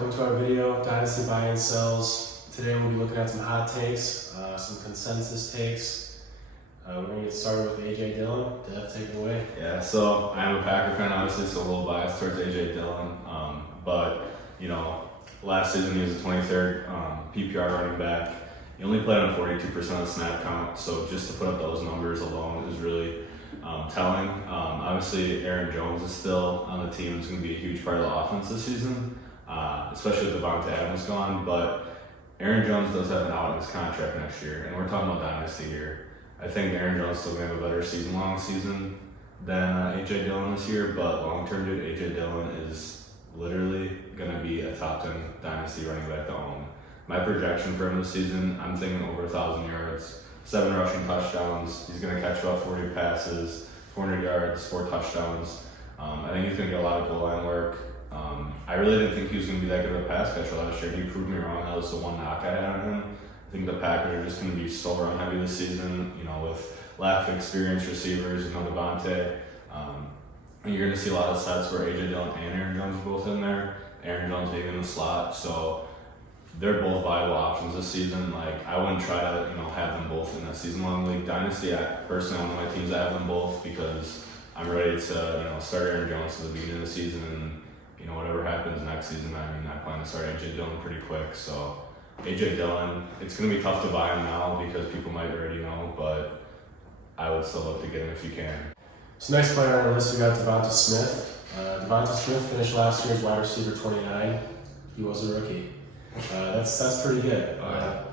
welcome to our video, Dynasty Buy Sells. Today we'll be looking at some hot takes, some consensus takes. We're going to get started with A.J. Dillon. Dev, take it away. Yeah, so I'm a Packer fan, obviously, so a little biased towards A.J. Dillon. But, last season he was the 23rd PPR running back. He only played on 42% of the snap count, so just to put up those numbers alone is really telling. Obviously, Aaron Jones is still on the team. It's going to be a huge part of the offense this season, especially with Devonta Adams gone. But Aaron Jones does have an out in his contract next year, and we're talking about dynasty here. I think Aaron Jones still going to have a better season than A.J. Dillon this year, but long-term, dude, A.J. Dillon is literally going to be a top 10 dynasty running back to own. My projection for him this season, I'm thinking over 1,000 yards, 7 rushing touchdowns. He's going to catch about 40 passes, 400 yards, 4 touchdowns. I think he's going to get a lot of goal line work. I really didn't think he was going to be that good of a pass catcher last year. He proved me wrong. That was the one knock I had on him. I think the Packers are just going to be so run heavy this season, with lack of experienced receivers, Devontae. And you're going to see a lot of sets where A.J. Dillon and Aaron Jones are both in there. Aaron Jones being in the slot. So they're both viable options this season. I wouldn't try to, have them both in that season-long league. Dynasty, personally, one of my teams, I have them both because I'm ready to, start Aaron Jones at the beginning of the season and, whatever happens next season, I plan to start A.J. Dillon pretty quick. So A.J. Dillon, it's going to be tough to buy him now because people might already know, but I would still look to get him if you can. So next player on our list, we got Devonta Smith. Devonta Smith finished last year as wide receiver 29. He was a rookie. That's pretty good.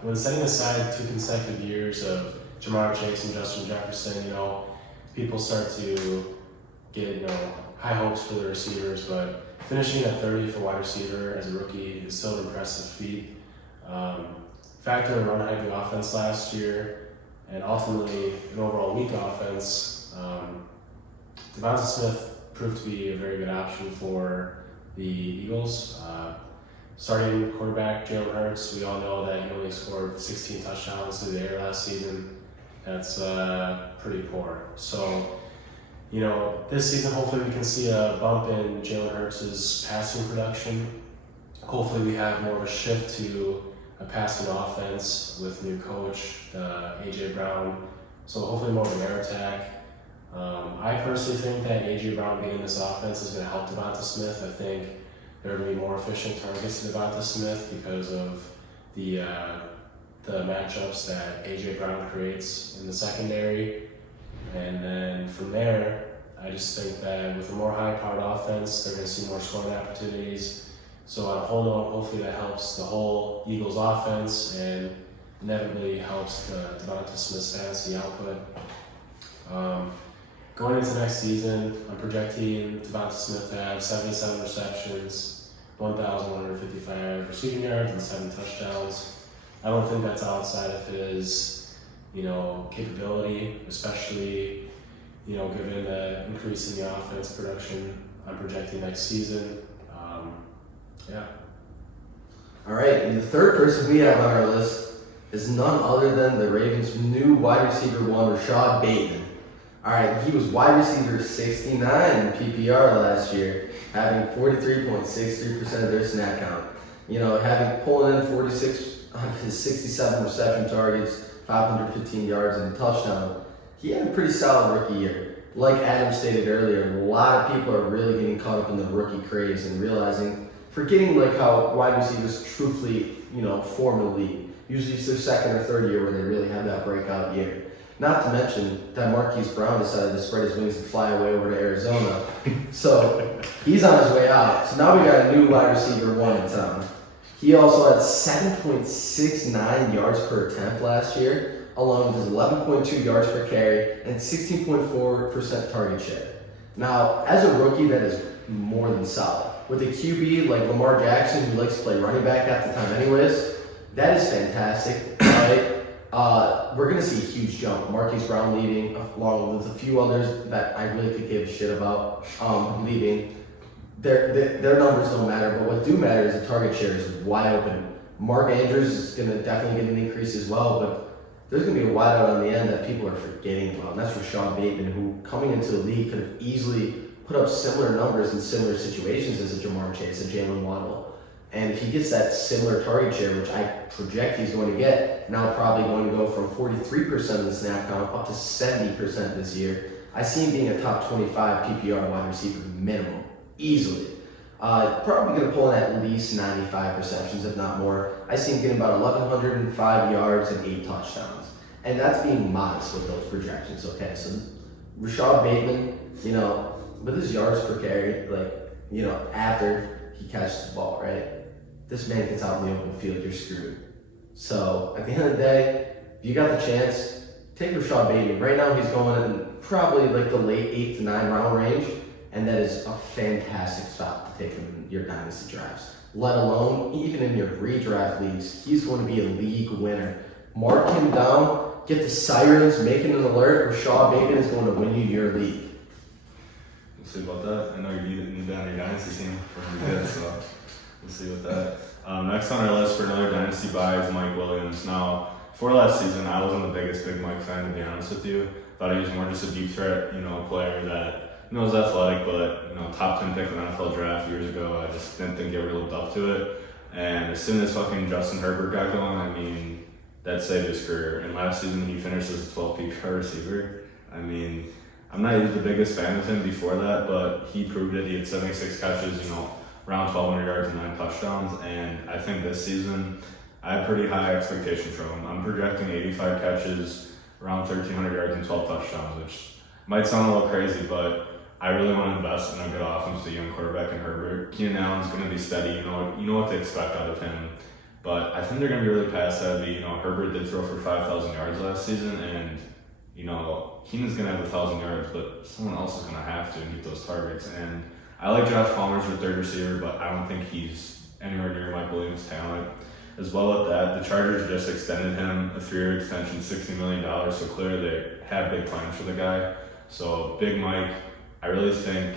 When setting aside 2 consecutive years of Jamar Chase and Justin Jefferson, people start to get high hopes for the receivers, but finishing at 30 for wide receiver as a rookie is still an impressive feat. Factor in run heavy offense last year, and ultimately an overall weak offense. Devonta Smith proved to be a very good option for the Eagles. Starting quarterback Jalen Hurts, we all know that he only scored 16 touchdowns through the air last season. That's pretty poor. So, this season hopefully we can see a bump in Jalen Hurts' passing production. Hopefully we have more of a shift to a passing offense with new coach, A.J. Brown. So hopefully more of an air attack. I personally think that A.J. Brown being in this offense is going to help Devonta Smith. I think there are going to be more efficient targets to Devonta Smith because of the matchups that A.J. Brown creates in the secondary. And then from there, I just think that with a more high-powered offense, they're going to see more scoring opportunities. So on a whole note, hopefully that helps the whole Eagles offense and inevitably helps Devonta Smith's fantasy output. Going into next season, I'm projecting Devonta Smith to have 77 receptions, 1,155 receiving yards, and 7 touchdowns. I don't think that's outside of his, capability, especially, given the increase in the offense production I'm projecting next season. All right, and the third person we have on our list is none other than the Ravens' new wide receiver one, Rashod Bateman. All right, he was wide receiver 69 in PPR last year, having 43.63% of their snap count. Having pulling in 46 of his 67 reception targets, 515 yards and a touchdown. He had a pretty solid rookie year. Like Adam stated earlier, a lot of people are really getting caught up in the rookie craze and forgetting how wide receivers truthfully, form a league. Usually it's their second or third year where they really have that breakout year. Not to mention that Marquise Brown decided to spread his wings and fly away over to Arizona. So he's on his way out. So now we got a new wide receiver one in town. He also had 7.69 yards per attempt last year, along with his 11.2 yards per carry and 16.4% target share. Now, as a rookie, that is more than solid. With a QB like Lamar Jackson, who likes to play running back half the time anyways, that is fantastic, right? We're going to see a huge jump. Marquise Brown leaving, along with a few others that I really could give a shit about leaving. Their numbers don't matter, but what do matter is the target share is wide open. Mark Andrews is going to definitely get an increase as well, but there's going to be a wideout on the end that people are forgetting about, and that's Rashod Bateman, who coming into the league could have easily put up similar numbers in similar situations as a Jamar Chase, a Jalen Waddle. And if he gets that similar target share, which I project he's going to get, now probably going to go from 43% of the snap count up to 70% this year, I see him being a top 25 PPR wide receiver minimum, easily. Probably going to pull in at least 95 receptions, if not more. I see him getting about 1,105 yards and 8 touchdowns. And that's being modest with those projections, okay? So Rashod Bateman, with his yards per carry, after he catches the ball, right? This man gets out in the open field, you're screwed. So at the end of the day, if you got the chance, take Rashod Bateman. Right now he's going in probably like the late 8 to 9 round range, and that is a fantastic spot to take him in your dynasty drafts. Let alone, even in your redraft leagues, he's going to be a league winner. Mark him down, get the sirens, making an alert. Rashod Bateman is going to win you your league. We'll see about that. I know you need that on your dynasty team for good, so we'll see with that. Next on our list for another dynasty buy is Mike Williams. Now, for last season, I wasn't the biggest Big Mike fan, to be honest with you. Thought he was more just a deep threat, a player that was athletic, but top 10 pick in the NFL draft years ago. I just didn't think he ever lived up to it. And as soon as fucking Justin Herbert got going, that saved his career. And last season, he finished as a 12 PPR receiver. I'm not even the biggest fan of him before that, but he proved it. He had 76 catches, around 1,200 yards and 9 touchdowns. And I think this season, I have pretty high expectations from him. I'm projecting 85 catches, around 1,300 yards and 12 touchdowns, which might sound a little crazy, but I really want to invest in a good offense with a young quarterback in Herbert. Keenan Allen's going to be steady. You know what to expect out of him. But I think they're going to be really pass heavy. Herbert did throw for 5,000 yards last season, and Keenan's going to have 1,000 yards, but someone else is going to have to meet those targets. And I like Josh Palmer as your third receiver, but I don't think he's anywhere near Mike Williams' talent. As well as that, the Chargers just extended him a 3-year extension, $60 million, so clearly they have big plans for the guy. So Big Mike, I really think,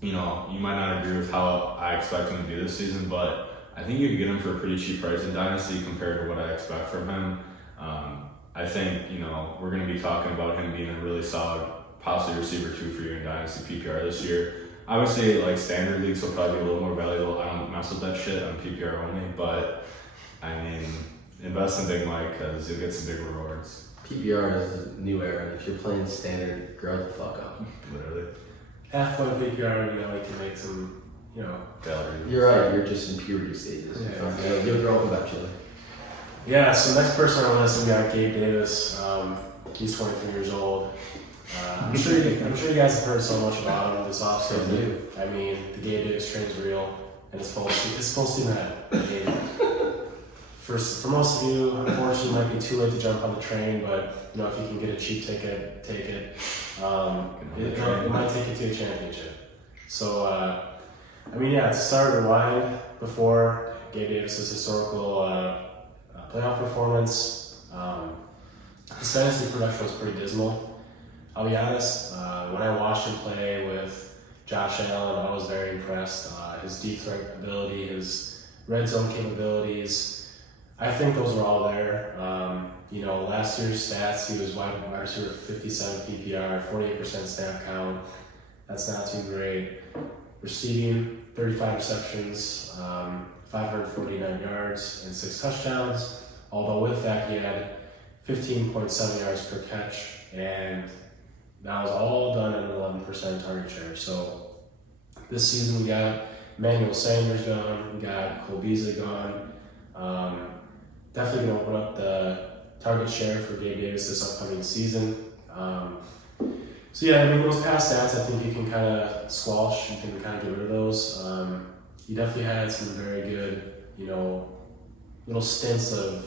you might not agree with how I expect him to do this season, but I think you could get him for a pretty cheap price in Dynasty compared to what I expect from him. I think, we're going to be talking about him being a really solid, possibly receiver 2 for you in Dynasty PPR this year. Obviously, standard leagues will probably be a little more valuable. I don't mess with that shit on PPR only, but invest in Big Mike because you'll get some big rewards. PPR is the new era. If you're playing standard, grow the fuck up. Literally. Half-point PPR, you can make some, Gallery. You're right. You're just in puberty stages. Yeah. You'll grow up eventually. Yeah, so next person on the list, we got Gabe Davis. He's 23 years old. I'm sure you guys have heard so much about him this offseason. The Gabe Davis train's real, and it's full steam ahead. For most of you, unfortunately, it might be too late to jump on the train, but if you can get a cheap ticket, take it. It might take you to a championship. So, to start rewind before Gabe Davis's historical playoff performance, his fantasy production was pretty dismal. I'll be honest, when I watched him play with Josh Allen, I was very impressed. His deep threat ability, his red zone capabilities, I think those were all there. Last year's stats, he was wide receiver 57 PPR, 48% snap count. That's not too great. Receiving, 35 receptions, 549 yards, and 6 touchdowns. Although with that, he had 15.7 yards per catch, and that was all done at an 11% target share. So this season, we got Emmanuel Sanders gone, we got Cole Beasley gone. Definitely going to open up the target share for Gabe Davis this upcoming season. Those past stats, I think you can kind of squash, you can kind of get rid of those. He definitely had some very good, little stints of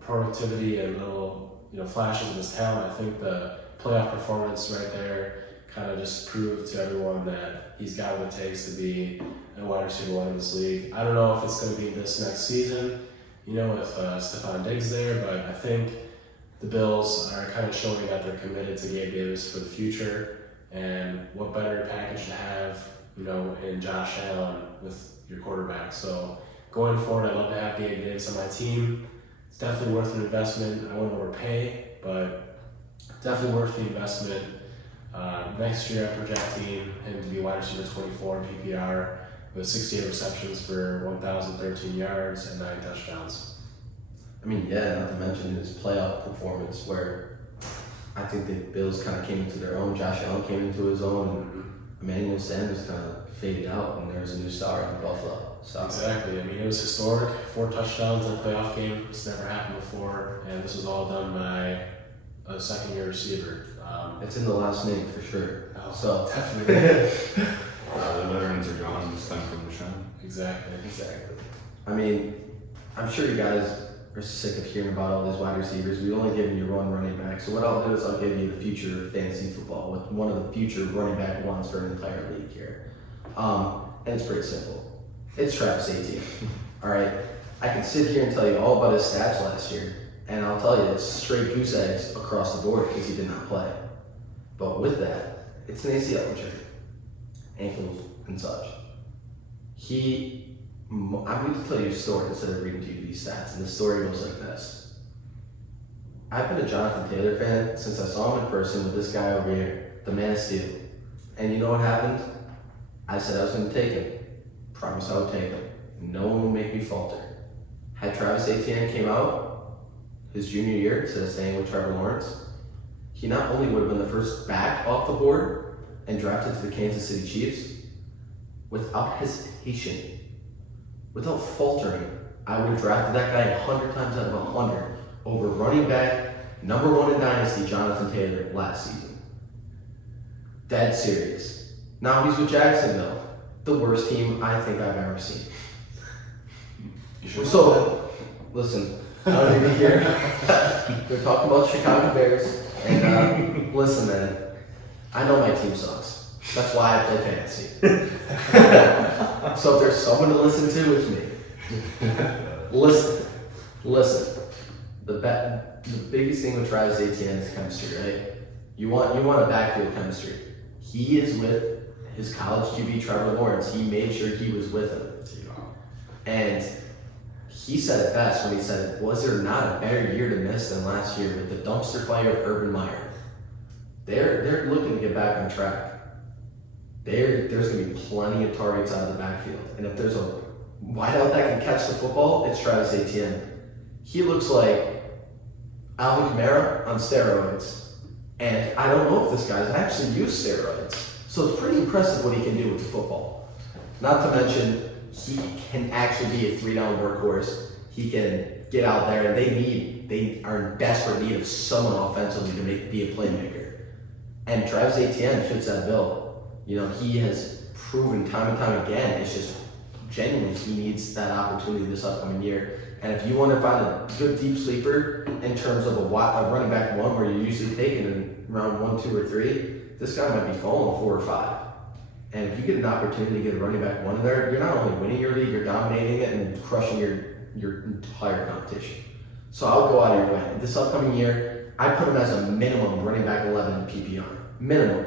productivity and little, flashes of his talent. I think the playoff performance right there kind of just proved to everyone that he's got what it takes to be a wide receiver 1 in this league. I don't know if it's going to be this next season, with Stephon Diggs there, but I think the Bills are kind of showing that they're committed to Gabe Davis for the future, and what better package to have, in Josh Allen with your quarterback. So going forward, I'd love to have Gabe Davis on my team. It's definitely worth an investment. I wouldn't overpay, but definitely worth the investment. Next year, I'm projecting him to be wide receiver 24 in PPR, with 68 receptions for 1,013 yards and 9 touchdowns. I mean, yeah, not to mention his playoff performance where I think the Bills kind of came into their own. Josh Allen came into his own, and Emmanuel Sanders kind of faded out, and there was a new star in Buffalo. So. Exactly. I mean, it was historic. 4 touchdowns in a playoff game. This never happened before, and this was all done by a second-year receiver. It's in the last name for sure. Oh, So definitely. The veterans are gone. It's time for them to shine. Exactly. I mean, I'm sure you guys are sick of hearing about all these wide receivers. We've only given you one running back. So what I'll do is I'll give you the future of fantasy football with one of the future running back ones for an entire league here. And it's pretty simple. It's Travis Etienne. All right. I can sit here and tell you all about his stats last year, and I'll tell you it's straight goose eggs across the board because he did not play. But with that, it's an ACL injury, ankles and such. I'm going to tell you a story instead of reading to you these stats, and the story goes like this. I've been a Jonathan Taylor fan since I saw him in person with this guy over here, the Man of Steel. And you know what happened? I said I was going to take him. Promised I would take him. No one would make me falter. Had Travis Etienne came out his junior year instead of staying with Trevor Lawrence, he not only would have been the first back off the board and drafted to the Kansas City Chiefs, without hesitation, without faltering, I would have drafted that guy 100 times out of 100 over running back, number 1 in Dynasty, Jonathan Taylor, last season. Dead serious. Now he's with Jacksonville, the worst team I think I've ever seen. So, listen, I don't even care. We're talking about Chicago Bears, and listen, man, I know my team sucks. That's why I play fantasy. So if there's someone to listen to, it's me. Listen. The biggest thing with Travis Etienne is chemistry, right? You want a backfield chemistry. He is with his college QB Trevor Lawrence. He made sure he was with him, and he said it best when he said, "Was there not a better year to miss than last year with the dumpster fire of Urban Meyer?" They're looking to get back on track. There's going to be plenty of targets out of the backfield. And if there's a wideout that can catch the football, it's Travis Etienne. He looks like Alvin Kamara on steroids. And I don't know if this guy's actually used steroids. So it's pretty impressive what he can do with the football. Not to mention, he can actually be a 3-down workhorse. He can get out there, and they are in desperate need of someone offensively to be a playmaker. And Travis Etienne fits that bill. You know, he has proven time and time again, it's just genuinely he needs that opportunity this upcoming year. And if you want to find a good deep sleeper in terms of a running back 1 where you're usually taking in round 1, 2, or 3, this guy might be falling 4 or 5. And if you get an opportunity to get a running back 1 in there, you're not only winning your league, you're dominating it and crushing your entire competition. So I'll go out of your way. This upcoming year, I put him as a minimum running back 11 in PPR. Minimum.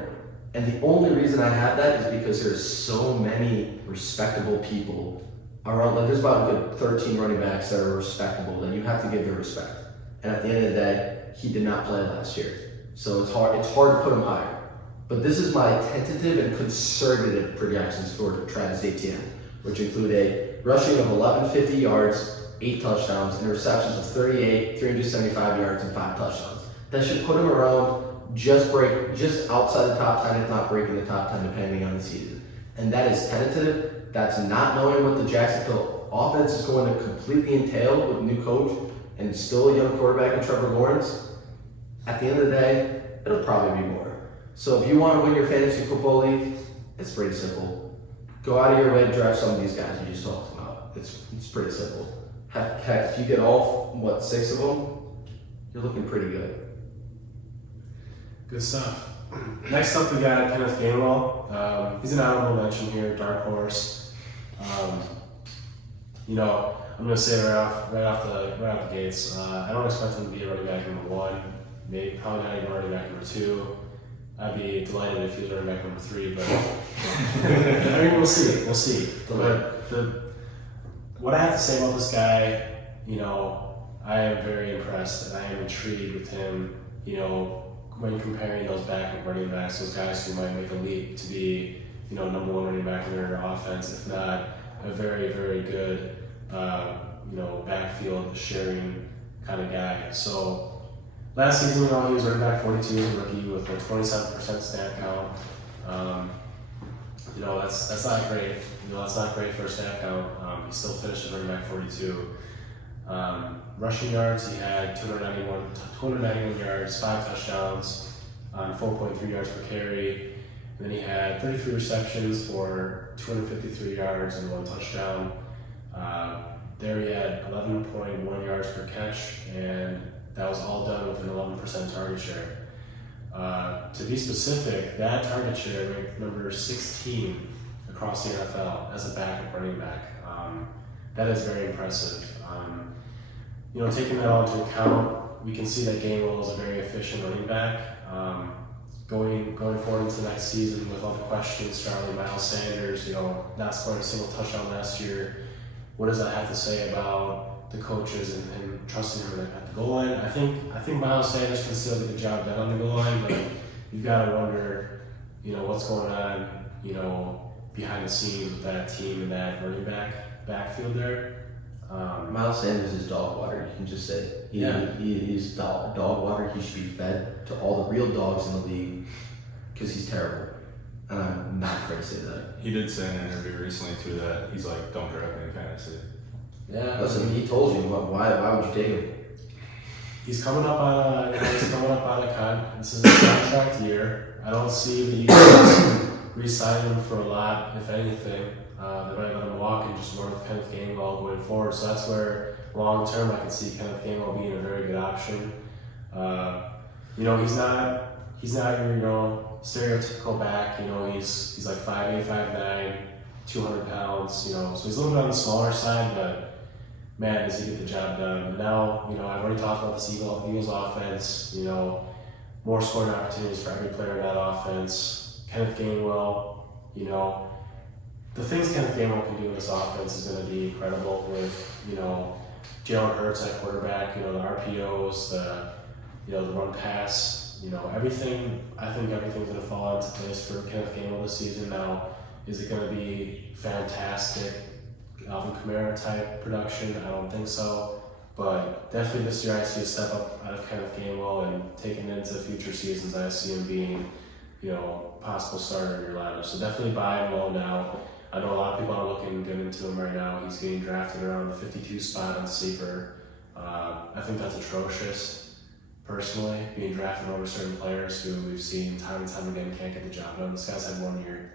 And the only reason I have that is because there's so many respectable people around. Like there's about a good 13 running backs that are respectable that you have to give their respect. And at the end of the day, he did not play last year. So it's hard to put him higher. But this is my tentative and conservative projections for Travis Etienne, which include a rushing of 1,150 yards, 8 touchdowns, and receptions of 38, 375 yards, and 5 touchdowns. That should put him around just outside the top 10, if not breaking the top 10, depending on the season. And that is tentative. That's not knowing what the Jacksonville offense is going to completely entail with a new coach and still a young quarterback in Trevor Lawrence. At the end of the day, it'll probably be more. So if you want to win your fantasy football league, it's pretty simple. Go out of your way to draft some of these guys we just talked about. It's pretty simple. Heck, if you get all, 6 of them, you're looking pretty good. Good stuff. Next up, we got Kenneth Gainwell. He's an honorable mention here, dark horse. I'm going to say right off the gates, I don't expect him to be a running back number 1. Maybe probably not even running back number 2. I'd be delighted if he was running back number 3, but I mean, we'll see. But what I have to say about this guy, I am very impressed and I am intrigued with him. When comparing those backup running backs, those guys who might make a leap to be, number one running back in their offense, if not a very, very good, backfield sharing kind of guy. So last season, he was running back 42 as a rookie with a 27% snap count. That's not great. That's not great for a snap count. He still finished as running back 42. Rushing yards, he had 291 yards, 5 touchdowns, 4.3 yards per carry. And then he had 33 receptions for 253 yards and 1 touchdown. There he had 11.1 yards per catch, and that was all done with an 11% target share. To be specific, that target share ranked number 16 across the NFL as a backup running back. That is very impressive. Taking that all into account, we can see that Gainwell is a very efficient running back. Going forward into the next season with all the questions surrounding Miles Sanders, not scoring a single touchdown last year, what does that have to say about the coaches and trusting him at the goal line? I think Miles Sanders can still get the job done on the goal line, but you've got to wonder, what's going on, behind the scenes with that team and that running backfield there. Miles Sanders is dog water. You can just say he is dog water. He should be fed to all the real dogs in the league because he's terrible. And I'm not afraid to say that. He did say in an interview recently too that he's like, don't draft me in fantasy. Yeah. Listen, he told you why would you take him? He's coming up on this is a contract year. I don't see the Eagles re-signing him for a lot, if anything. They might let him walk and just run with Kenneth Gainwell going forward. So that's where long term I can see Kenneth Gainwell being a very good option. He's not your stereotypical back. He's like 5'8", 5'9", 200 pounds. So he's a little bit on the smaller side, but man, does he get the job done. And now, I've already talked about this Eagles offense. More scoring opportunities for every player in that offense. Kenneth Gainwell, the things Kenneth Gainwell can do in this offense is going to be incredible with, Jalen Hurts at quarterback, the RPOs, the run pass, everything. I think everything's going to fall into place for Kenneth Gainwell this season. Now, is it going to be fantastic Alvin Kamara type production? I don't think so. But definitely this year I see a step up out of Kenneth Gainwell, and taking into future seasons I see him being, possible starter in your lineup. So definitely buy him low now. I know a lot of people are looking good into him right now. He's getting drafted around the 52 spot on Sleeper. I think that's atrocious, personally, being drafted over certain players who we've seen time and time again can't get the job done. This guy's had 1 year.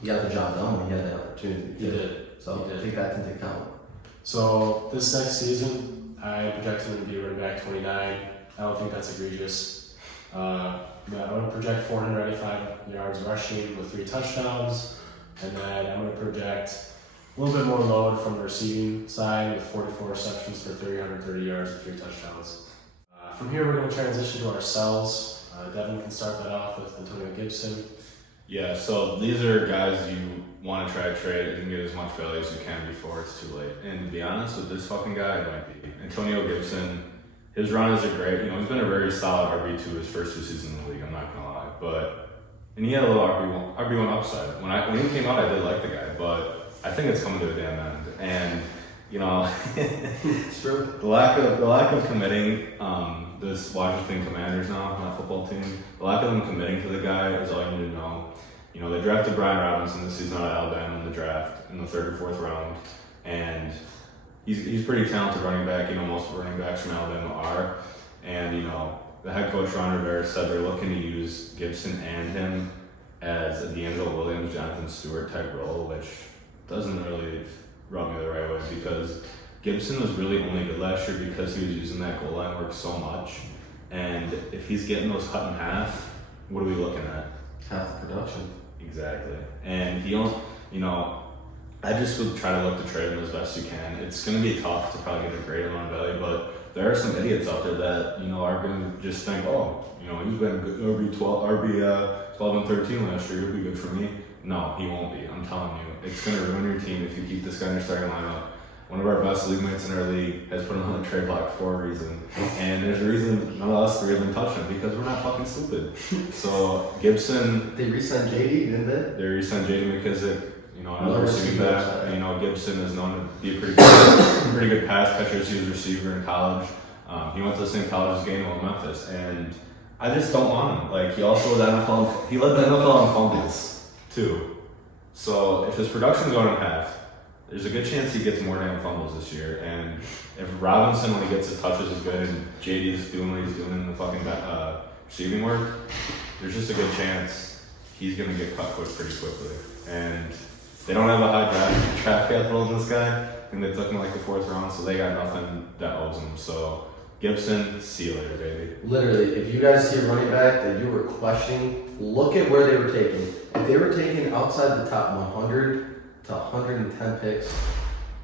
He got the job done when he had the opportunity. He did. So take that into account. So this next season, I project him to be running back 29. I don't think that's egregious. I'm going to project 495 yards rushing with 3 touchdowns. And then I'm going to project a little bit more load from the receiving side with 44 receptions for 330 yards and 3 touchdowns. From here, we're going to transition to our sells. Devin can start that off with Antonio Gibson. Yeah, so these are guys you want to try to trade and get as much value as you can before it's too late. And to be honest with this fucking guy, it might be. Antonio Gibson, his runs are great. He's been a very solid RB2 his first 2 seasons in the league, I'm not going to lie. And he had a little RB1 upside. When he came out, I did like the guy, but I think it's coming to a damn end. And, it's true. The lack of committing, this Washington Commanders now, my football team, the lack of them committing to the guy is all you need to know. They drafted Brian Robinson this season out of Alabama in the draft in the 3rd or 4th round, and he's pretty talented running back. Most running backs from Alabama are, and the head coach Ron Rivera said they're looking to use Gibson and him as a D'Angelo Williams, Jonathan Stewart type role, which doesn't really rub me the right way because Gibson was really only good last year because he was using that goal line work so much, and if he's getting those cut in half, what are we looking at? Half the production. Exactly. And I just would try to look to trade him as best you can. It's going to be tough to probably get a great amount of value, but there are some idiots out there that, are going to just think, he's been good RB 12 and 13 last year, he'll be good for me. No, he won't be. I'm telling you. It's going to ruin your team if you keep this guy in your starting lineup. One of our best best league mates in our league has put him on the trade block for a reason. And there's a reason none of us three have been touching him because we're not fucking stupid. So Gibson. They re-signed JD, didn't they? They re-signed JD McKissick. You know, another Another receiving receiver, back. sorry. You know, Gibson is known to be a pretty good pass catcher. He was a receiver in college. He went to the same college as Gainwell in Memphis, and I just don't want him. Like, he also led the NFL in fumbles too. So if his production's going in half, there's a good chance he gets more damn fumbles this year. And if Robinson, when he gets his touches, is good, and JD's doing what he's doing in the fucking receiving work, there's just a good chance he's gonna get cut pretty quickly. And they don't have a high draft capital in this guy. I think they took him like the 4th round, so they got nothing that owes him. So Gibson, see you later, baby. Literally, if you guys see a running back that you were questioning, look at where they were taken. If they were taken outside the top 100 to 110 picks,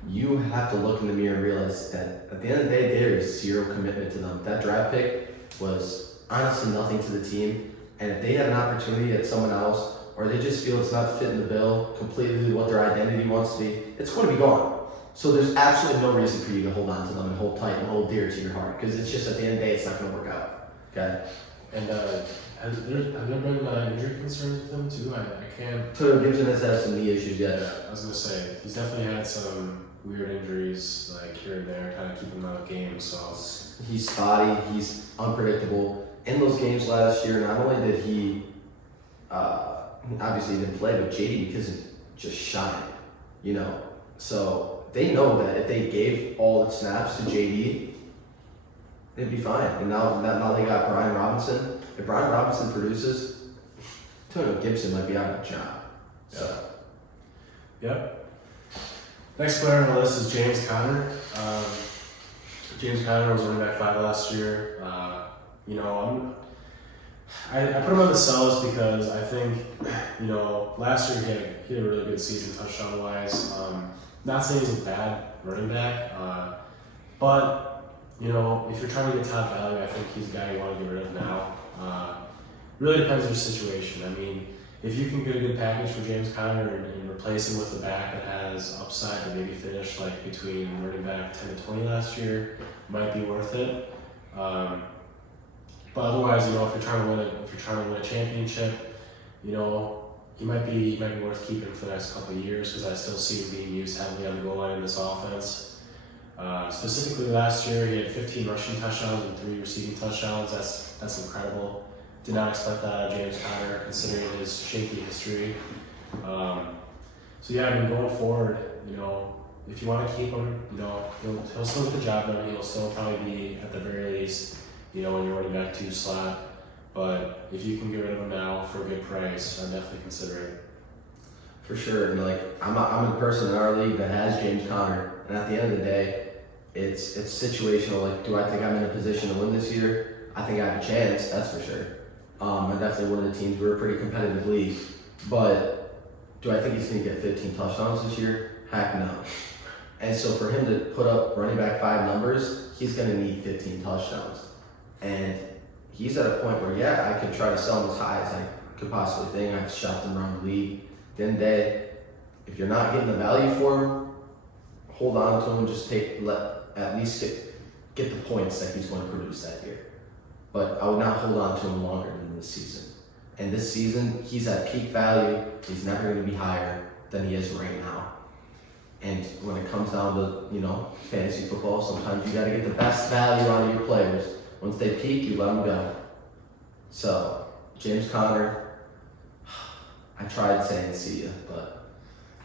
you have to look in the mirror and realize that at the end of the day, there is zero commitment to them. That draft pick was honestly nothing to the team. And if they have an opportunity at someone else, or they just feel it's not fitting the bill completely what their identity wants to be, it's going to be gone. So there's absolutely no reason for you to hold on to them and hold tight and hold dear to your heart, because it's just at the end of the day, it's not going to work out. Okay? And have there been injury concerns with him too? I can't. So Gibson has had some knee issues yet. I was gonna say he's definitely had some weird injuries like here and there, kind of keeping him out of games. So He's spotty. He's unpredictable. In those games last year, not only did he obviously didn't play, but JD McKissick just shined. You know, so they know that if they gave all the snaps to JD, they'd be fine. And now they got Brian Robinson. If Brian Robinson produces, Antonio Gibson might be out of a job. So. Yep. Next player on the list is James Conner. James Conner was running back 5 last year. You know, I put him on the sells because I think, you know, last year he had a really good season touchdown wise. Not saying he's a bad running back, but you know, if you're trying to get top value, I think he's a guy you want to get rid of now. Really depends on your situation. I mean, if you can get a good package for James Conner and replace him with a back that has upside to maybe finish like between running back 10 to 20 last year, might be worth it. But otherwise, you know, if you're trying to win a championship, you know, he might be worth keeping for the next couple of years because I still see him being used heavily on the goal line in this offense. Specifically last year, he had 15 rushing touchdowns and 3 receiving touchdowns. That's incredible. Did not expect that out of James Conner considering his shaky history. So yeah, I mean, going forward, you know, if you want to keep him, you know, he'll still get the job done. He'll still probably be at the very least, you know, when you're running back 2 slot. But if you can get rid of him now for a good price, I'd definitely consider it. For sure, and like I'm a person in our league that has James Conner, and at the end of the day, it's situational. Like, do I think I'm in a position to win this year? I think I have a chance, that's for sure. I'm definitely one of the teams. We're a pretty competitive league, but do I think he's going to get 15 touchdowns this year? Heck no. And so for him to put up running back 5 numbers, he's going to need 15 touchdowns, and he's at a point where I could try to sell him as high as I could possibly think. I've shopped him around the league. At the end of the day, if you're not getting the value for him, hold on to him. Just at least get the points that he's going to produce that year. But I would not hold on to him longer than this season. And this season, he's at peak value. He's never going to be higher than he is right now. And when it comes down to, you know, fantasy football, sometimes you got to get the best value out of your players. Once they peak, you let them go. So, James Conner, I tried saying see ya, but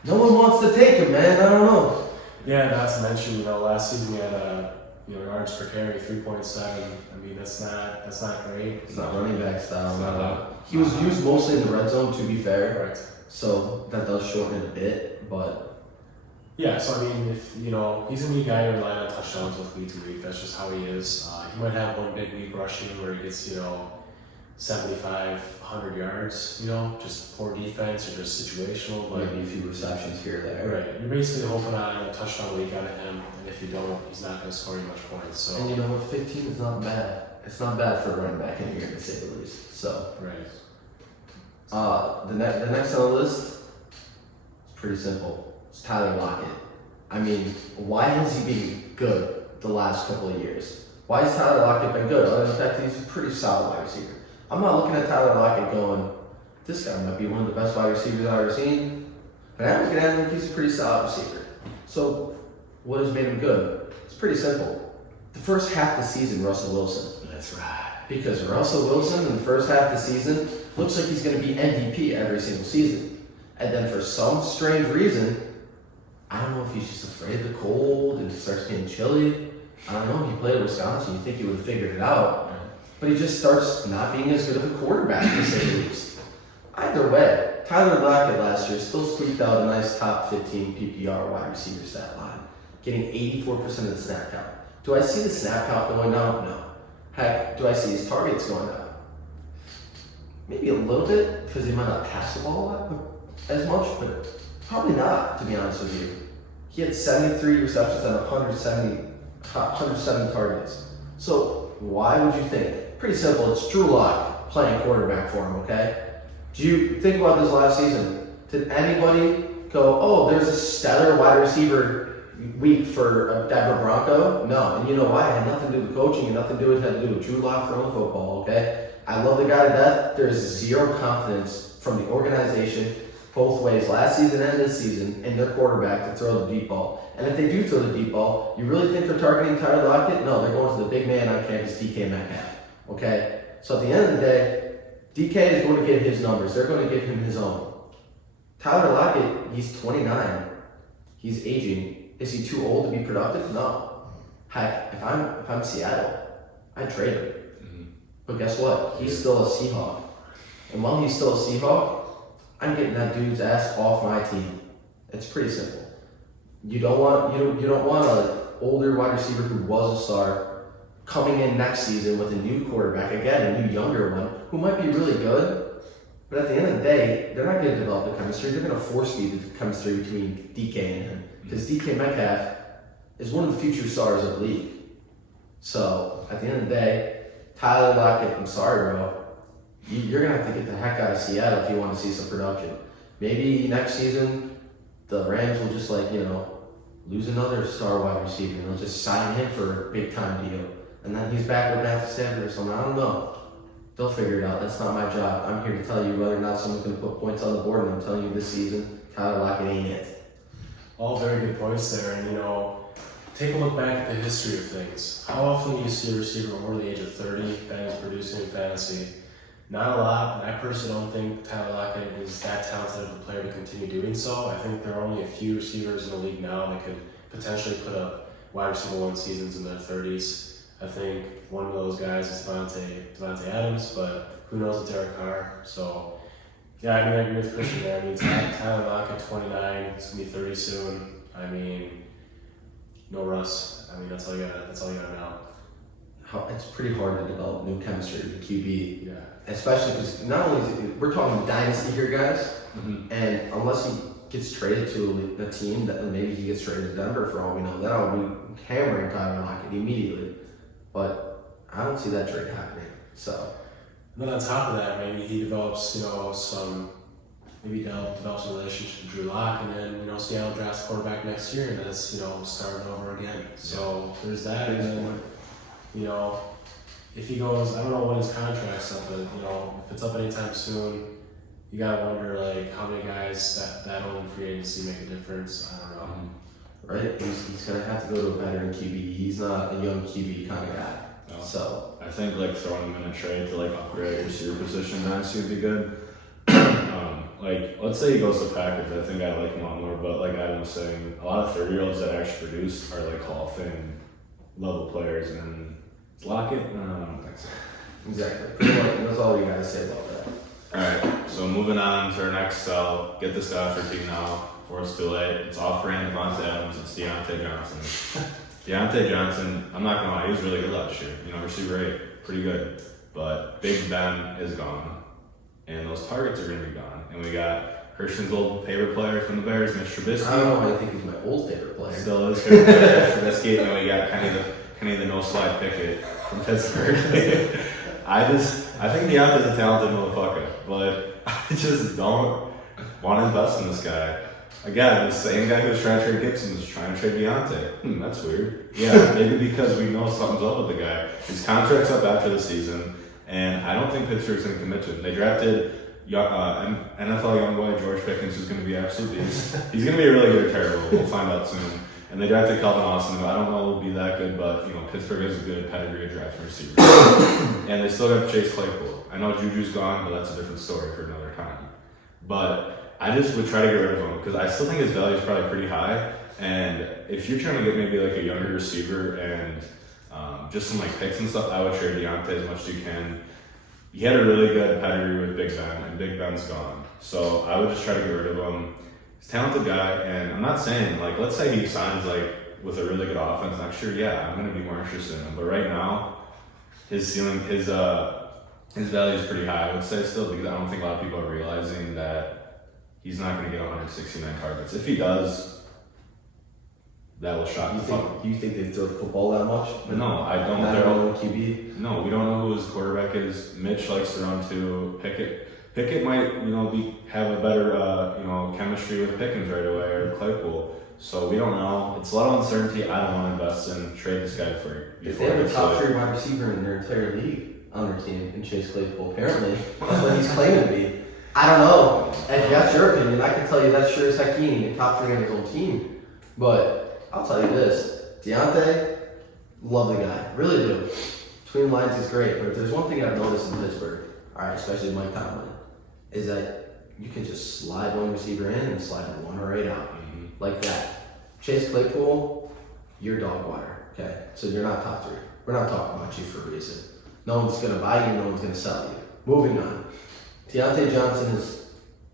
no one wants to take him, man. I don't know. Yeah, not to mention, you know, last season we had yards per carry 3.7. I mean, that's not great. It's not running back style. It's not He was used mostly in the red zone, to be fair. Correct. So that does shorten it a bit, but yeah. So I mean, if you know, he's a new guy to rely on touchdowns with week to week. That's just how he is. He might have one big week rushing where he gets 75, 100 yards. You know, just poor defense or just situational. But maybe a few receptions here or there. right, you're basically hoping on a touchdown week out of him, and if you don't, he's not going to score you much points. So And you know what? 15 is not bad. It's not bad for a running back in here, to say the least. So right. the next on the list is pretty simple. It's Tyler Lockett. I mean, why has he been good the last couple of years? Why has Tyler Lockett been good? Other than the fact that he's a pretty solid wide receiver. I'm not looking at Tyler Lockett going, this guy might be one of the best wide receivers I've ever seen. But I'm looking at him like he's a pretty solid receiver. So, what has made him good? It's pretty simple. The first half of the season, Russell Wilson. That's right. Because Russell Wilson in the first half of the season looks like he's going to be MVP every single season. And then for some strange reason, I don't know if he's just afraid of the cold and it starts getting chilly. I don't know. He played at Wisconsin. You think he would have figured it out. But he just starts not being as good of a quarterback, to say the least. Either way, Tyler Lockett last year still squeaked out a nice top 15 PPR wide receiver stat line, getting 84% of the snap count. Do I see the snap count going down? No. Heck, do I see his targets going down? Maybe a little bit, because he might not pass the ball as much, but probably not, to be honest with you. He had 73 receptions and 170 targets. So why would you think? Pretty simple. It's Drew Lock playing quarterback for him, okay? Do you think about this last season? Did anybody go, oh, there's a stellar wide receiver week for a Denver Bronco? No. And you know why? It had nothing to do with coaching and nothing to do with it had to do with Drew Lock throwing the football, okay? I love the guy to death. There is zero confidence from the organization both ways, last season and this season, in their quarterback to throw the deep ball. And if they do throw the deep ball, you really think they're targeting Tyler Lockett? No, they're going to the big man on campus, DK Metcalf. Okay? So at the end of the day, DK is going to get his numbers. They're going to give him his own. Tyler Lockett, he's 29. He's aging. Is he too old to be productive? No. Heck, if I'm Seattle, I'd trade him. Mm-hmm. But guess what? He's still a Seahawk. And while he's still a Seahawk, I'm getting that dude's ass off my team. It's pretty simple. You don't want an older wide receiver who was a star coming in next season with a new quarterback, again, a new younger one, who might be really good, but at the end of the day, they're not going to develop the chemistry. They're going to force feed the chemistry between DK and him. Because DK Metcalf is one of the future stars of the league. So, at the end of the day, Tyler Lockett, I'm sorry, bro. You're going to have to get the heck out of Seattle if you want to see some production. Maybe next season, the Rams will just lose another star wide receiver and they'll just sign him for a big time deal. And then he's back with Matthew Stafford or something. I don't know. They'll figure it out. That's not my job. I'm here to tell you whether or not someone's going to put points on the board, and I'm telling you this season, Tyler Lockett ain't it. All very good points there, and take a look back at the history of things. How often do you see a receiver over the age of 30 that is producing in fantasy? Not a lot, and I personally don't think Tyler Lockett is that talented of a player to continue doing so. I think there are only a few receivers in the league now that could potentially put up wide receiver 1 seasons in their 30s. I think one of those guys is Devontae Adams, but who knows with Derek Carr. So, yeah, I agree with Christian there. Tyler Lockett, 29, it's going to be 30 soon. No Russ. That's all you got now. It's pretty hard to develop new chemistry with the QB. Yeah. Especially because not only is it, we're talking dynasty here, guys, and unless he gets traded to a team, that maybe he gets traded to Denver for all we know, then I'll be hammering Tyler Lockett immediately. But I don't see that trade happening. So, and then on top of that, maybe he develops, develops a relationship with Drew Lock, and then Seattle drafts quarterback next year, and then it's starting over again. So there's that, and then if he goes, I don't know when his contract's up, but if it's up anytime soon, you gotta wonder how many guys that old in free agency make a difference. I don't know. Right? He's going to have to go to a veteran QB. He's not a young QB kind of guy. No. So I think throwing him in a trade to upgrade receiver position dynasty would be good. Let's say he goes to Packers. I think I like him a lot more. But like Adam was saying, a lot of 30-year-olds that actually produce are Hall of Fame level players. And Lockett, I don't think so. Exactly. Pretty much, that's all you got to say about that. All right. So moving on to our next sell. Get this guy off your team now before it's too late. It's off-brand Devonta Adams. It's Diontae Johnson. Diontae Johnson, I'm not going to lie, he was really good last year. Receiver 8, pretty good. But Big Ben is gone. And those targets are going to be gone. And we got Christian's old favorite player from the Bears, Mitch Trubisky. I don't know, I think he's my old favorite player. Still is favorite player, Trubisky. And we got Kenny the no-slide Pickett from Pittsburgh. I think Deontay's a talented motherfucker. But I just don't want to invest in this guy. Again, the same guy who was trying to trade Gibson is trying to trade Diontae. That's weird. Yeah, maybe because we know something's up with the guy. His contract's up after the season, and I don't think Pittsburgh's going to commit to him. They drafted NFL young boy George Pickens, who's going to be absolute beast. He's going to be really good or terrible. We'll find out soon. And they drafted Calvin Austin, who I don't know will be that good, but Pittsburgh has a good pedigree of drafting receivers. And they still have Chase Claypool. I know Juju's gone, but that's a different story for another time. But I just would try to get rid of him because I still think his value is probably pretty high. And if you're trying to get maybe like a younger receiver and just some like picks and stuff, I would trade Diontae as much as you can. He had a really good pedigree with Big Ben, and Big Ben's gone. So I would just try to get rid of him. He's a talented guy, and I'm not saying, like, let's say he signs like with a really good offense next year. Yeah, I'm going to be more interested in him. But right now, his ceiling, his value is pretty high, I would say still, because I don't think a lot of people are realizing that he's not going to get 169 targets. If he does, that will shock the fuck. Do you think they throw the football that much? No, I don't. Not on QB? No, we don't know who his quarterback is. Mitch likes to run too. Pickett might, have a better, chemistry with Pickens right away or Claypool. So we don't know. It's a lot of uncertainty. I don't want to invest in trade this guy for. If they have a top 3 wide receiver in their entire league on their team in Chase Claypool, apparently that's what he's claiming to be. I don't know. If that's your opinion, I can tell you that's sure as heck he ain't top 3 on his own team. But I'll tell you this, Diontae, love the guy, really do. Between the lines, he's great. But if there's one thing I've noticed in Pittsburgh, all right, especially Mike Tomlin, is that you can just slide one receiver in and slide one right out, like that. Chase Claypool, you're dog water, okay? So you're not top 3. We're not talking about you for a reason. No one's gonna buy you, no one's gonna sell you. Moving on. Diontae Johnson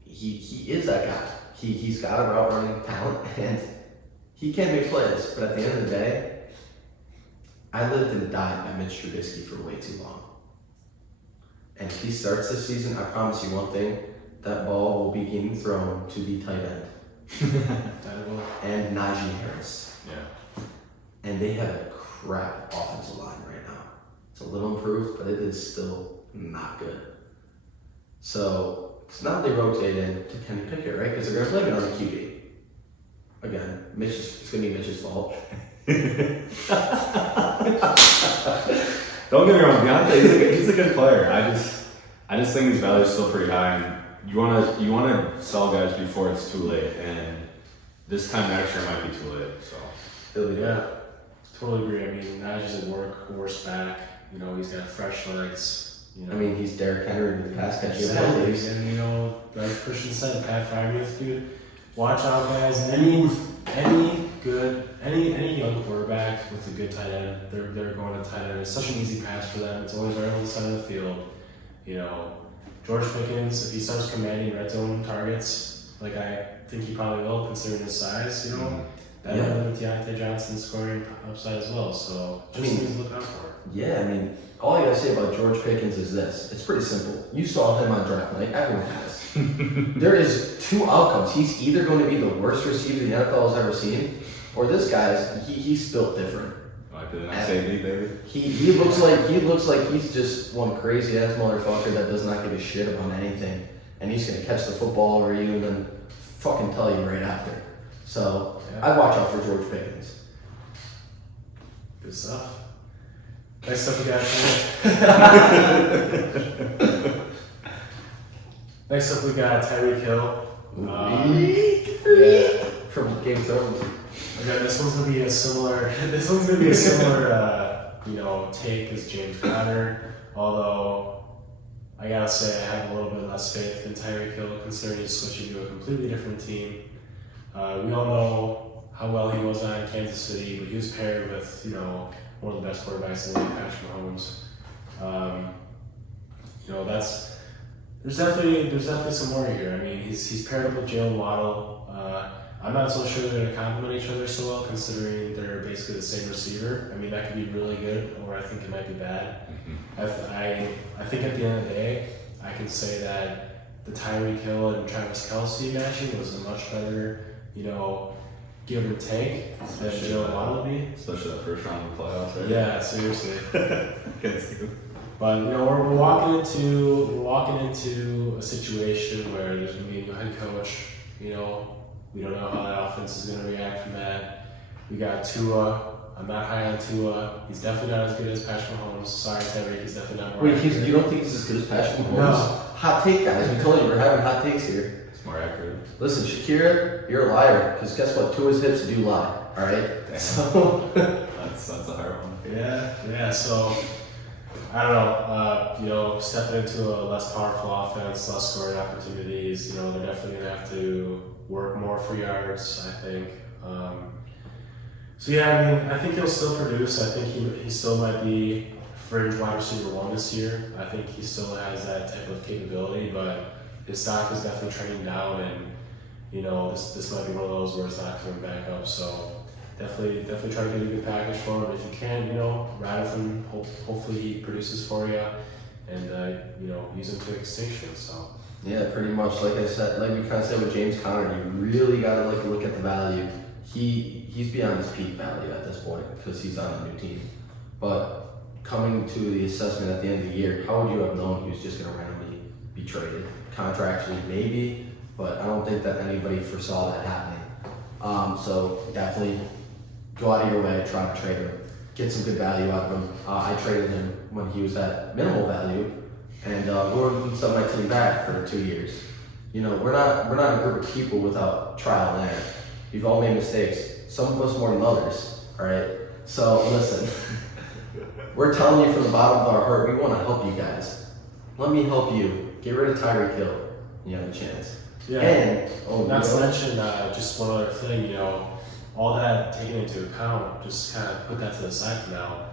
he is that guy. He's got a route running talent and he can make plays, but at the end of the day, I lived and died by Mitch Trubisky for way too long. And if he starts this season, I promise you one thing, that ball will be getting thrown to the tight end. And Najee Harris. Yeah. And they have a crap offensive line right now. It's a little improved, but it is still not good. So now they rotate in to Kenny Pickett, right? Because they're going to blame it on the QB. Again, it's going to be Mitch's fault. Don't get me wrong, Diontae, he's a good player. I just think his value is still pretty high. And you wanna sell guys before it's too late. And this time next year might be too late. So yeah, totally agree. I mean, Najee's at work, horse back. He's got fresh legs. I mean, he's Derrick Henry with the pass catching exactly. abilities. And like Christian said, Pat Freiermuth, dude. Watch out, guys. Any young quarterback with a good tight end, they're going to tight end. It's such an easy pass for them. It's always right on the side of the field. George Pickens, if he starts commanding red zone targets, like I think he probably will, considering his size, that might limit Diontae Johnson scoring upside as well. So just things to look out for. Yeah, I mean, all I gotta say about George Pickens is this. It's pretty simple. You saw him on draft night. Everyone has. There is 2 outcomes. He's either going to be the worst receiver the NFL has ever seen, or this guy's he's built different. Like the next AB, baby. He looks like he's just one crazy ass motherfucker that does not give a shit about anything, and he's gonna catch the football over you and then fucking tell you right after. So I watch out for George Pickens. Good stuff. Next up, we got Tyreek Hill. From Game of Thrones. Okay, this one's gonna be a similar. Take as James Conner. Although I gotta say I have a little bit less faith in Tyreek Hill, considering he's switching to a completely different team. We all know how well he was on Kansas City, but he was paired with one of the best quarterbacks in the league, Patrick Mahomes. There's definitely some worry here. I mean, he's paired up with Jalen Waddle. I'm not so sure they're going to complement each other so well, considering they're basically the same receiver. I mean, that could be really good, or I think it might be bad. I think at the end of the day, I can say that the Tyreek Hill and Travis Kelce matching was a much better, give or take than Jalen Waddle would be. Especially that first round of the playoffs, right? Yeah, seriously. Against you. But we're walking into a situation where there's gonna be a new head coach. We don't know how that offense is going to react from that. We got Tua. I'm not high on Tua. He's definitely not as good as Patrick Mahomes. Sorry, Tyreek. He's definitely not more. Wait, you don't think he's as good as Patrick Mahomes? No. Hot take, guys. I'm telling you, we're having hot takes here. It's more accurate. Listen, Shakira, you're a liar. Because guess what? Tua's hips do lie. All right. Damn. So That's a hard one. Yeah. So I don't know. Stepping into a less powerful offense, less scoring opportunities. They're definitely gonna have to work more for yards, I think. I think he'll still produce. I think he still might be fringe wide receiver 1 this year. I think he still has that type of capability, but his stock is definitely trending down, and this might be one of those where it's not coming back up. So definitely try to get a good package for him. If you can, ride with him. Hopefully he produces for you, and use him to extinction. So. yeah, pretty much. Like I said, like we kind of said with James Conner, you really gotta look at the value. He's beyond his peak value at this point because he's on a new team. But coming to the assessment at the end of the year, how would you have known he was just going to randomly be traded? Contractually, maybe, but I don't think that anybody foresaw that happening. So definitely go out of your way, try to trade him, get some good value out of him. I traded him when he was at minimal value, and we're something like to back for 2 years. We're not a group of people without trial and error. We've all made mistakes. Some of us more than others. All right. So listen, we're telling you from the bottom of our heart, we want to help you guys. Let me help you. Get rid of Tyreek Hill. You have a chance. Yeah. And not to mention just one other thing. All that taken into account, just kind of put that to the side for now.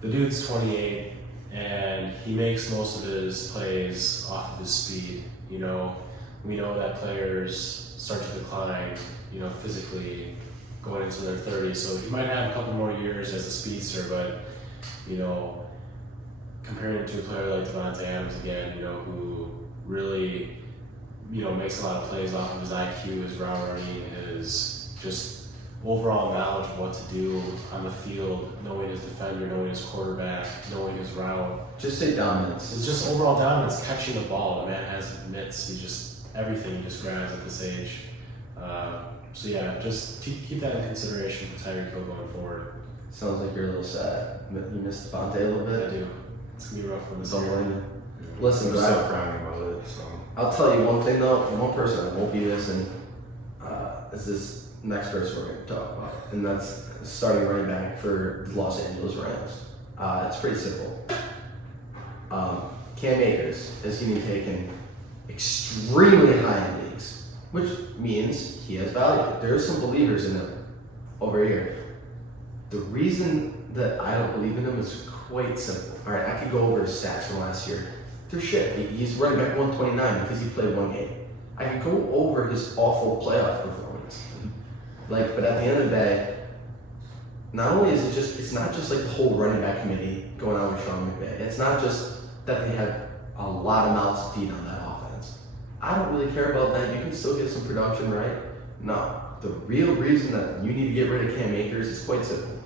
The dude's 28, and he makes most of his plays off of his speed. We know that players start to decline, physically going into their 30s. So he might have a couple more years as a speedster, but, comparing to a player like Devonta Adams again, who really, makes a lot of plays off of his IQ, his route running, his just overall knowledge of what to do on the field, knowing his defender, knowing his quarterback, knowing his route. just say dominance. It's just overall dominance, catching the ball. The man has mitts. Everything he just grabs at this age. Just keep that in consideration for Tyreek Hill going forward. Sounds like you're a little sad. You missed Devontae a little bit. I do. It's gonna be rough with this Don't year. blame you. Listen, I'm bro, still crying about it. So I'll tell you one thing though. One person I won't be missing is this next person we're going to talk about, and that's starting running back for the Los Angeles Rams. It's pretty simple. Cam Akers is getting taken extremely high in leagues, which means he has value. There are some believers in him over here. The reason that I don't believe in him is quite simple. All right, I could go over his stats from last year. They're shit. He's running back 129 because he played one game. I could go over his awful playoff performance. But at the end of the day, not only is it's not just like the whole running back committee going on with Sean McVay. It's not just that they have a lot of mouths to feed on that offense. I don't really care about that. You can still get some production, right? No. The real reason that you need to get rid of Cam Akers is quite simple.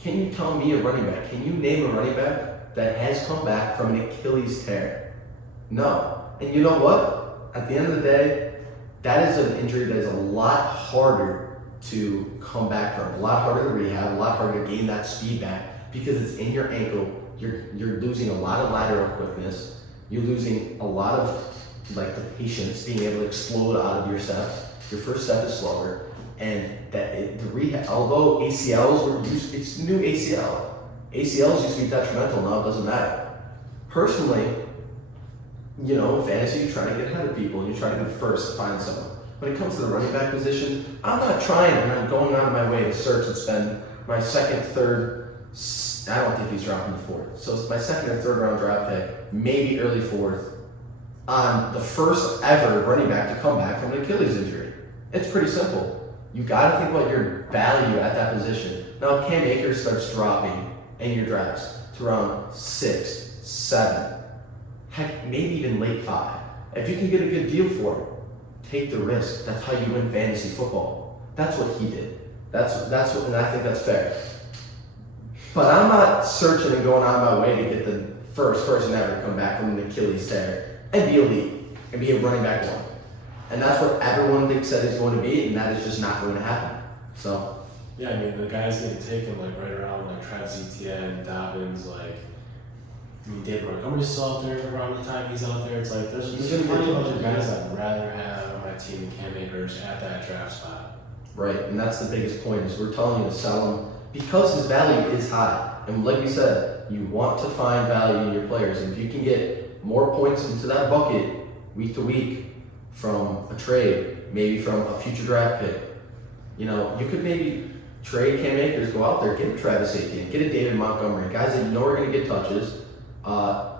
Can you tell me a running back? Can you name a running back that has come back from an Achilles tear? No. And you know what? At the end of the day, that is an injury that is a lot harder to come back from, a lot harder to rehab, a lot harder to gain that speed back because it's in your ankle. You're losing a lot of lateral quickness. You're losing a lot of the patience, being able to explode out of your steps. Your first step is slower, and the rehab. Although ACLs were used, it's new ACL. ACLs used to be detrimental. Now it doesn't matter. Personally, in fantasy, you try to get ahead of people, and you try to be first to find someone. When it comes to the running back position, I'm not trying, and I'm going out of my way to search and spend my second, third. I don't think he's dropping the fourth. So it's my second or third round draft pick, maybe early fourth, on the first ever running back to come back from an Achilles injury. It's pretty simple. You got to think about your value at that position. Now, if Cam Akers starts dropping in your drafts to around 6, 7, heck, maybe even late 5, if you can get a good deal for him, take the risk. That's how you win fantasy football. That's what he did. That's what, and I think that's fair. But I'm not searching and going out of my way to get the first person ever to come back from an Achilles tear and be elite and be a running back one. And that's what everyone thinks that it's going to be, and that is just not going to happen. So, yeah, I mean, the guys getting taken like right around like Travis Etienne, Dobbins, like, I mean, David Montgomery's still out there around the time he's out there. It's like there's plenty of other guys I'd rather have on my team than Cam Akers at that draft spot. right, and that's the biggest point is we're telling you to sell him because his value is high. And like we said, you want to find value in your players. And if you can get more points into that bucket week to week from a trade, maybe from a future draft pick, you could maybe trade Cam Akers, go out there, get a Travis Etienne, get a David Montgomery, guys that you know are going to get touches.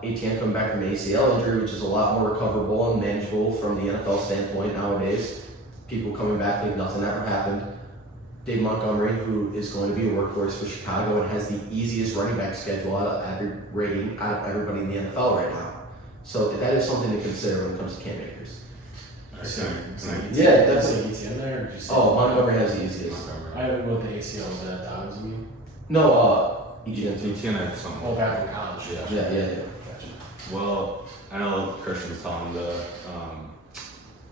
Etienne coming back from an ACL injury, which is a lot more recoverable and manageable from the NFL standpoint nowadays. People coming back think nothing ever happened. Dave Montgomery, who is going to be a workhorse for Chicago and has the easiest running back schedule out of everybody in the NFL right now. So that is something to consider when it comes to Cam Akers. Yeah, that's like Etienne there. Or did you say Montgomery has the easiest. I don't know what the ACL is at Dobbins, you mean? No, Etienne. Etienne had something. Oh, back in college. Yeah. Gotcha. Well, I know Christian's telling him to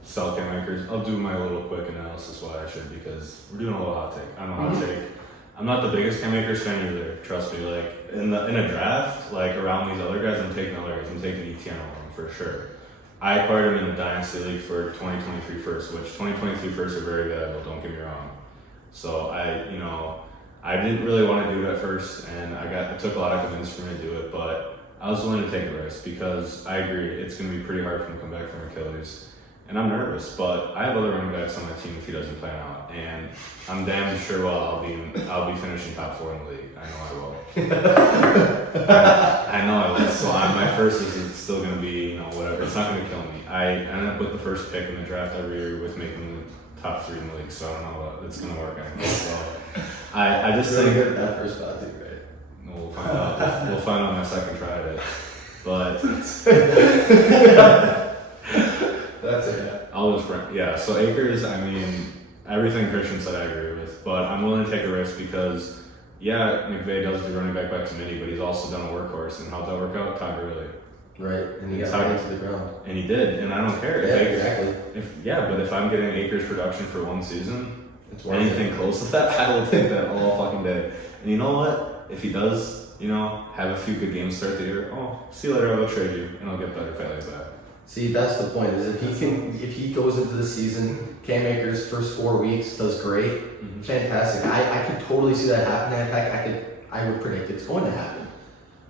sell Cam Akers. I'll do my little quick analysis why I should, because we're doing a little hot take. I know hot take. I'm not the biggest Cam Akers fan either. Trust me. Like in a draft, like around these other guys, I'm taking other guys. I'm taking Etienne over him for sure. I acquired him in the Dynasty League for 2023 first, which 2023 first are very valuable. Don't get me wrong. So I didn't really want to do it at first, and it took a lot of convincing for me to do it, but I was willing to take a risk because I agree it's going to be pretty hard for him to come back from Achilles. And I'm nervous, but I have other running backs on my team if he doesn't plan out, and I'm damn sure I'll be finishing top 4 in the league. I know I will. I know I will. So my first is still going to be whatever. It's not going to kill me. I end up with the first pick in the draft every year with making the top 3 in the league, so I don't know what it's going to work out. So I just Really think good at that first spot too, right? we'll find out. We'll find out my second try at it, but. That's it. I'll just bring, so Akers, I mean, everything Christian said I agree with, but I'm willing to take a risk because, McVay does do running back by committee, but he's also done a workhorse, and how'd that work out? Todd Gurley. Right, and he got right into the ground. And he did, and I don't care. Exactly. But if I'm getting Akers production for one season, It's anything close to that, I will take that all fucking day. And you know what? If he does, have a few good games start the year, see you later, I'll trade you, and I'll get better value back. See, that's the point. Is if he goes into the season, Cam Akers first 4 weeks does great, fantastic. I could totally see that happening. In fact, I would predict it's going to happen.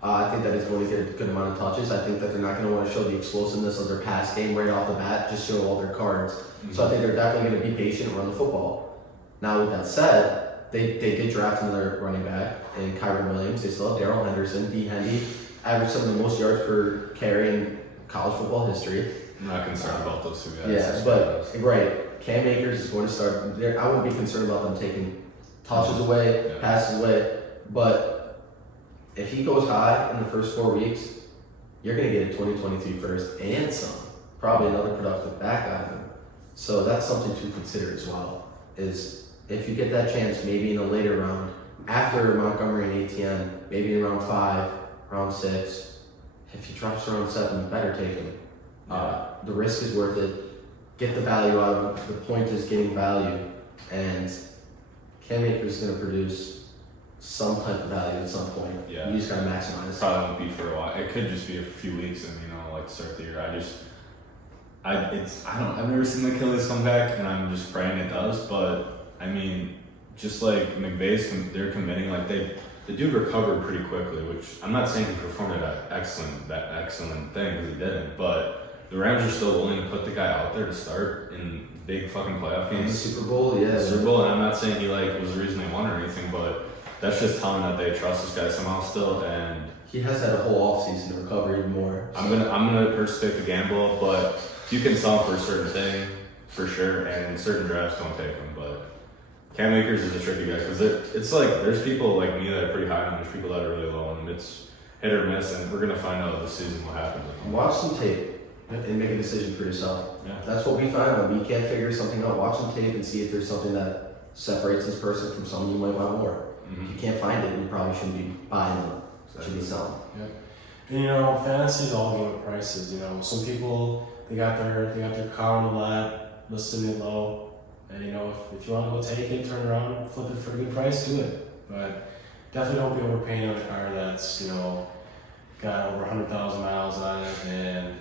I think that it's going to get a good amount of touches. I think that they're not going to want to show the explosiveness of their pass game right off the bat, just show all their cards. So I think they're definitely going to be patient and run the football. Now, with that said, they did draft another running back in Kyron Williams. They still have Darrell Henderson, D. Hendy, averaged some of the most yards per carry in college football history. I'm not concerned about those 2 guys. Yeah, but right, Cam Akers is going to start. I wouldn't be concerned about them taking touches away, passes away. But if he goes high in the first 4 weeks, you're going to get a 2023 first and some, probably another productive back out of him. So that's something to consider as well. Is if you get that chance, maybe in a later round, after Montgomery and Etienne, maybe in round 5, round 6. If he drops around 7, you better take him. The risk is worth it. Get the value out of him. The point is getting value. And Cam Akers is going to produce some type of value at some point. Yeah. You just got to maximize. Probably won't be for a while. It could just be a few weeks, and like start the year. I've never seen the Achilles come back, and I'm just praying it does. But I mean, just like McVay's, they're committing like the dude recovered pretty quickly, which I'm not saying he performed at that excellent thing because he didn't, but the Rams are still willing to put the guy out there to start in big fucking playoff games. Super Bowl, yeah. Super Bowl, and I'm not saying he was the reason they won or anything, but that's just telling that they trust this guy somehow still, and he has had a whole offseason to recover even more. So. I'm gonna personally take the gamble, but you can sell him for a certain thing for sure, and certain drafts don't take him, but. Cam Akers is a tricky guy because it's like there's people like me that are pretty high and there's people that are really low, and it's hit or miss, and we're gonna find out this season what happens. Watch some tape and make a decision for yourself. Yeah. That's what we find when we can't figure something out. Watch some tape and see if there's something that separates this person from someone you might want more. If you can't find it, you probably shouldn't be buying them. Should be selling. Yeah. And fantasy is all game of prices. Some people they got their car on the lot. listing it low, and if you want to go take it, turn around, flip it for a good price, do it. But definitely don't be overpaying on a car that's got over 100,000 miles on it, and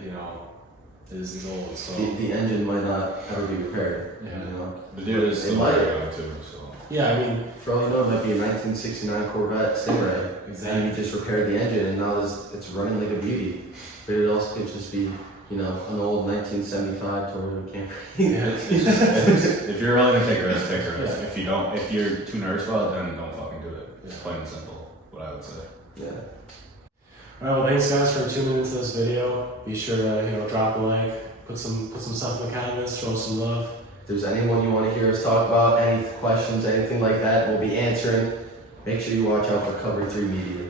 is old. So The engine might not ever be repaired. Yeah. The dude is still might. very young too, so. yeah, I mean, For all you know, it might be a 1969 Corvette Stingray. Exactly. And you just repaired the engine, and now it's running like a beauty. But it also could just be, an old 1975 Toyota Camry. If you're really gonna take a risk, take a risk. Yeah. If you're too nervous about it, then don't fucking do it. It's plain and simple, what I would say. Yeah. Alright, well, thanks guys for tuning into this video. Be sure to drop a like, put some stuff in the comments, show some love. If there's anyone you want to hear us talk about, any questions, anything like that, we'll be answering. Make sure you watch out for Cover 3 Media.